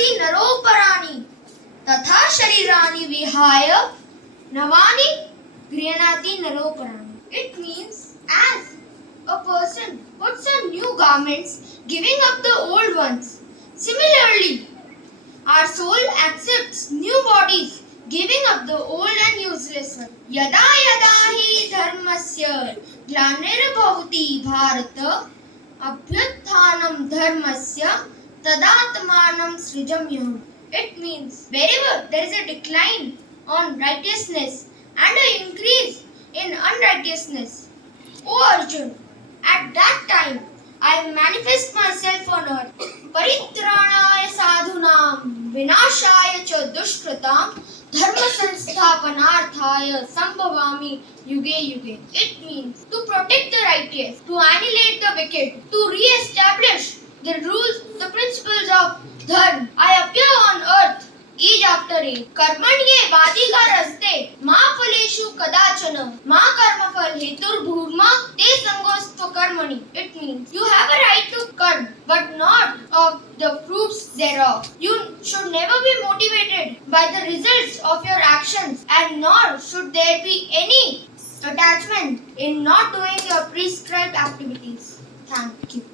गृह्णाति नरोपराणि तथा शरीराणि विहाय नवानि गृह्णाति नरोपराणि. It means as a person puts on new garments, giving up the old ones. Similarly, our soul accepts new bodies, giving up the old and useless ones. Yada yada hi dharmasya glanirabhavati bharata abhyuthanam dharmasya tadatmanam srijamyaham. It means wherever there is a decline on righteousness and an increase in unrighteousness, O Arjun, at that time I manifest myself on earth. Paritranaya sadhunam vinashaya cha dushkratam dharma sansthapanarthaya sambhavami yuge yuge. It means to protect the righteous, to annihilate the wicked, to re-establish the rules, the principles of dharma. I appear on earth age after age. Karmanye vadika raste ma phaleshu kadachana ma karmafal hetur bhurma te sangostva karmani. It means you have a right to karma but not of the fruits thereof. You should never be motivated by the results of your actions, and nor should there be any attachment in not doing your prescribed activities. Thank you.